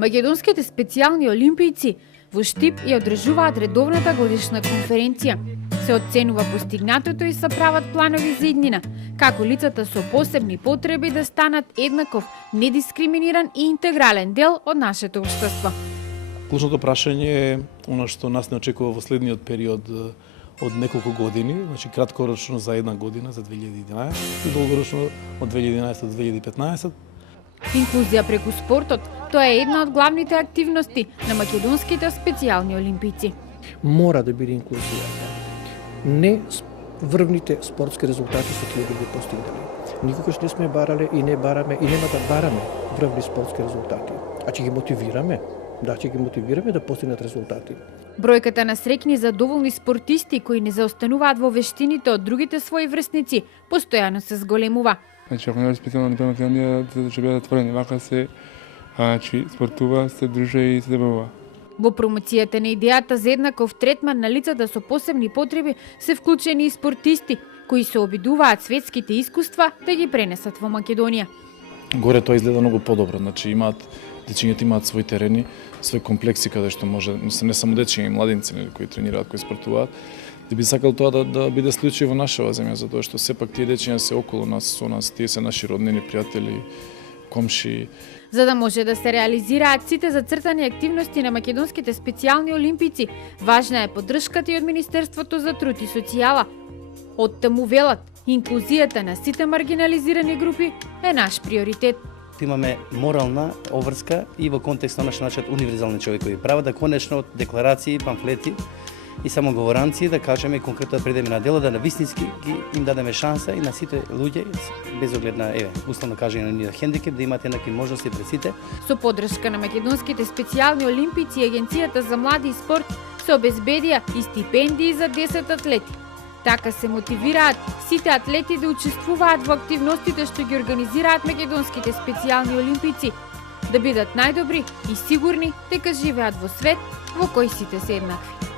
Македонските специјални олимпијци во Штип ја одржуваат редовната годишна конференција. Се оценува постигнатото и се прават планови за иднина, како лицата со посебни потреби да станат еднаков, недискриминиран и интегрален дел од нашето општество. Клучното прашање е оно што нас не очекува во следниот период од неколку години, значи краткорочно за една година, за 2011, и долгорочно од 2011 до 2015. Инклузија преку спортот, тоа е една од главните активности на македонските специјални олимпијци. Мора да биде инклузија. Не врвните спортски резултати со тие да ги постигнали. Никогаш не сме барале и не бараме и нема да бараме врвни спортски резултати. А ќе ги мотивираме, ќе ги мотивираме да постигнат резултати. Бројката на среќни задоволни спортисти кои не заостануваат во вештините од другите своји врсници постојано се зголемува. Значи, ако не специјално Олимпијана академија, ќе бидат отворени, вака се спортува, се дружи и се забавува. Во промоцијата на идејата за еднаков третман на лицата со посебни потреби се вклучени и спортисти кои се обидуваат светските искуства да ги пренесат во Македонија. Горе тоа изгледа многу подобро, значи дечињата имаат своји терени, свој комплекси каде што може, не само дечиња и младинци кои тренираат, кои спортуваат. Да би сакал тоа да биде случај во нашава земја, затоа што сепак тие дечиња се околу нас, со нас, тие се наши роднини, пријатели, комши. За да може да се реализираат сите зацртани активности на македонските специјални олимпијци, важна е поддршката и од Министерството за труд и социјала. Од таму велат, инклузијата на сите маргинализирани групи е наш приоритет. Имаме морална обврска и во контекст на нашиот универзални човекови права, да конечно од декларации, памфлети и самоговоранци да кажеме и конкретно да предеме на дело, да навистински им дадеме шанса и на сите луѓе, без оглед на, условно кажење на нивниот хендикеп, да имат еднакви можности пред сите. Со поддршка на македонските специјални олимпијци и Агенцијата за млади и спорт се обезбедија и стипендии за 10 атлети. Така се мотивираат сите атлети да учествуваат во активностите што ги организираат македонските специјални олимпијци, да бидат најдобри и сигурни дека живеат во свет во кој сите се еднакви.